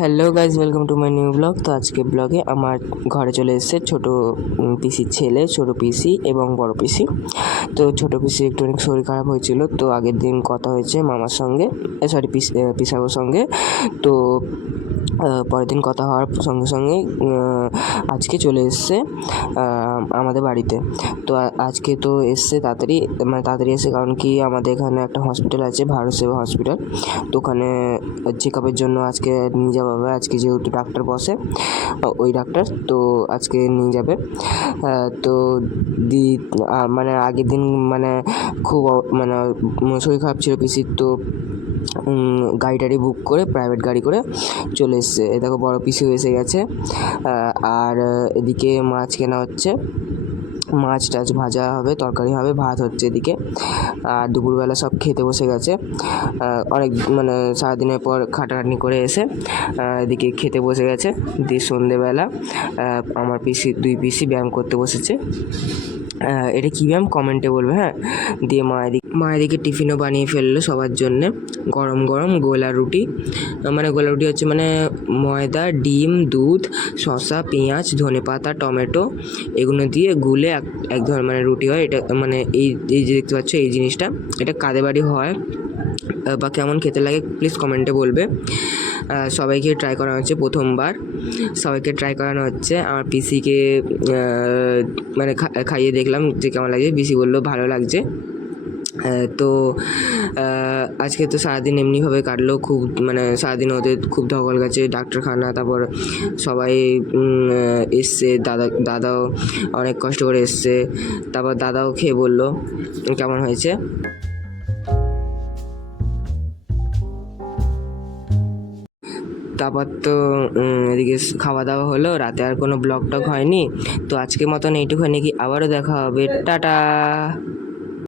Hello guys, welcome to my new blog. তো আজকে ব্লগে আমার ঘরে চলে এসেছে ছোটো পিসির ছেলে, ছোটো পিসি এবং বড় পিসি। তো ছোটো পিসি একটু অনেক শরীর খারাপ হয়েছিল, তো আগের দিন কথা হয়েছে মামার সঙ্গে, সরি পিসাবোর সঙ্গে। তো পরের দিন কথা হওয়ার সঙ্গে সঙ্গে আজকে চলে এসছে আমাদের বাড়িতে। তো আজকে তো এসছে তাড়াতাড়ি, মানে তাড়াতাড়ি এসে, কারণ কি আমাদের এখানে একটা হসপিটাল আছে, ভারত সেবা হসপিটাল। তো ওখানে চেক আপের জন্য আজকে নিয়ে যাওয়া হবে। আজকে যেহেতু ডাক্তার বসে, ওই ডাক্তার, তো আজকে নিয়ে যাবে। তো দি মানে আগের দিন মানে খুব মানে শরীর খারাপ ছিল পিসির, তো গাড়ি টাড়ি বুক করে, প্রাইভেট গাড়ি করে চলে এসছে। এ দেখো বড় পিসিও এসে গেছে। আর এদিকে মাছ কেনা হচ্ছে, মাছ টাছ ভাজা হবে, তরকারি হবে, ভাত হচ্ছে এদিকে। আর দুপুরবেলা সব খেতে বসে গেছে। অনেক মানে সারাদিনের পর খাটাখাটনি করে এসে এদিকে খেতে বসে গেছে। দিয়ে সন্ধেবেলা আমার দুই পিসি ব্যায়াম করতে বসেছে। এটা কী ব্যায়াম কমেন্টে বলবে, হ্যাঁ। দিয়ে মা এদিকে টিফিনও বানিয়ে ফেললো সবার জন্যে, গরম গরম গোলা রুটি। মানে গোলা রুটি হচ্ছে মানে ময়দা, ডিম, দুধ, শসা, পেঁয়াজ, ধনেপাতা, টমেটো এগুলো দিয়ে গুলে এক ধরনের মানে রুটি হয়। এটা মানে এই যে দেখতে পাচ্ছ এই জিনিসটা, এটা কাদের বাড়ি হয় বা কেমন খেতে লাগে প্লিজ কমেন্টে বলবে। সবাইকে ট্রাই করানো হচ্ছে, প্রথমবার সবাইকে ট্রাই করানো হচ্ছে। আমার পিসিকে মানে খাইয়ে দেখলাম যে কেমন লাগছে, পিসি বললো ভালো লাগছে। তো আজকে তো সারাদিন এমনিভাবে কাটলো, খুব মানে সারাদিন ওদের খুব ধকল গেছে, ডাক্তারখানা, তারপর সবাই এসছে, দাদাও অনেক কষ্ট করে এসছে। তারপর দাদাও খেয়ে বললো কেমন হয়েছে। তারপর তো এদিকে খাওয়া দাওয়া হলো, রাতে আর কোনো ব্লগ টক হয়নি। তো আজকের মতন এইটুখানি, কি আবারও দেখা হবে, টাটা।